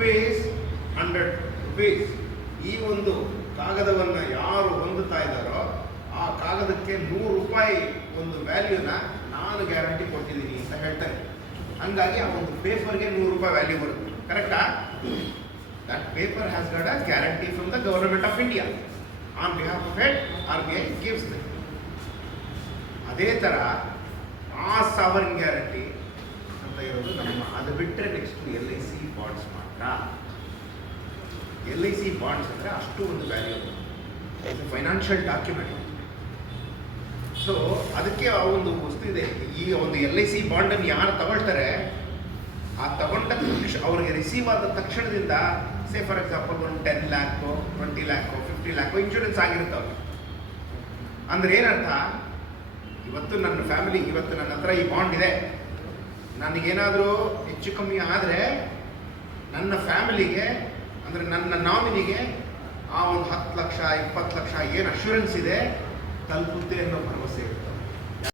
Rupees 100 rupees ಈ ಒಂದು ಕಾಗದವನ್ನು ಯಾರು ಹೊಂದುತ್ತಾ ಇದ್ದಾರೋ ಆ ಕಾಗದಕ್ಕೆ 100 ರೂಪಾಯಿ ಒಂದು ವ್ಯಾಲ್ಯೂನ ನಾನು ಗ್ಯಾರಂಟಿ ಕೊಡ್ತಿದ್ದೀನಿ ಅಂತ ಹೇಳ್ತಾರೆ. ಹಂಗಾಗಿ ಆ ಒಂದು ಪೇಪರ್ಗೆ 100 ರೂಪಾಯಿ ವ್ಯಾಲ್ಯೂ ಬರುತ್ತೆ. ಕರೆಕ್ಟಾ? That paper has got a guarantee from the government of India. On behalf of it RBI gives that. ಅದೇ ಥರ ಆ ಸಾವರಿನ್ ಗ್ಯಾರಂಟಿ ಅಂತ ಇರೋದು ನಮ್ಮ, ಅದು ಬಿಟ್ಟರೆ ನೆಕ್ಸ್ಟ್ LIC ಬಾಂಡ್ಸ್ ಮಾತ್ರ. LIC ಬಾಂಡ್ಸ್ ಅಂದರೆ ಅಷ್ಟು ಒಂದು ವ್ಯಾಲ್ಯೂ, ಇದು ಫೈನಾನ್ಷಿಯಲ್ ಡಾಕ್ಯುಮೆಂಟ್. ಸೊ ಅದಕ್ಕೆ ಆ ಒಂದು ವಸ್ತು ಇದೆ. ಈ ಒಂದು LIC ಬಾಂಡನ್ನು ಯಾರು ತಗೊಳ್ತಾರೆ, ಆ ತಗೊಂಡ ಅವ್ರಿಗೆ ರಿಸೀವ್ ಆದ ತಕ್ಷಣದಿಂದ ಸೇ ಫಾರ್ ಎಕ್ಸಾಂಪಲ್ ಒಂದು 10 lakh 20 lakh 50 lakh ಇನ್ಶೂರೆನ್ಸ್ ಆಗಿರುತ್ತವೆ. ಅಂದರೆ ಏನರ್ಥ, ಇವತ್ತು ನನ್ನ ಫ್ಯಾಮಿಲಿ, ಇವತ್ತು ನನ್ನ ಹತ್ರ ಈ ಬಾಂಡ್ ಇದೆ, ನನಗೇನಾದರೂ ಹೆಚ್ಚು ಕಮ್ಮಿ ಆದರೆ ನನ್ನ ಫ್ಯಾಮಿಲಿಗೆ ಅಂದರೆ ನನ್ನ ನಾಮಿನಿಗೆ ಆ ಒಂದು 10 ಲಕ್ಷ 20 ಲಕ್ಷ ಏನು ಅಶ್ಯೂರೆನ್ಸ್ ಇದೆ ತಲುಪುತ್ತೆ ಅನ್ನೋ ಭರವಸೆ ಇರ್ತದೆ.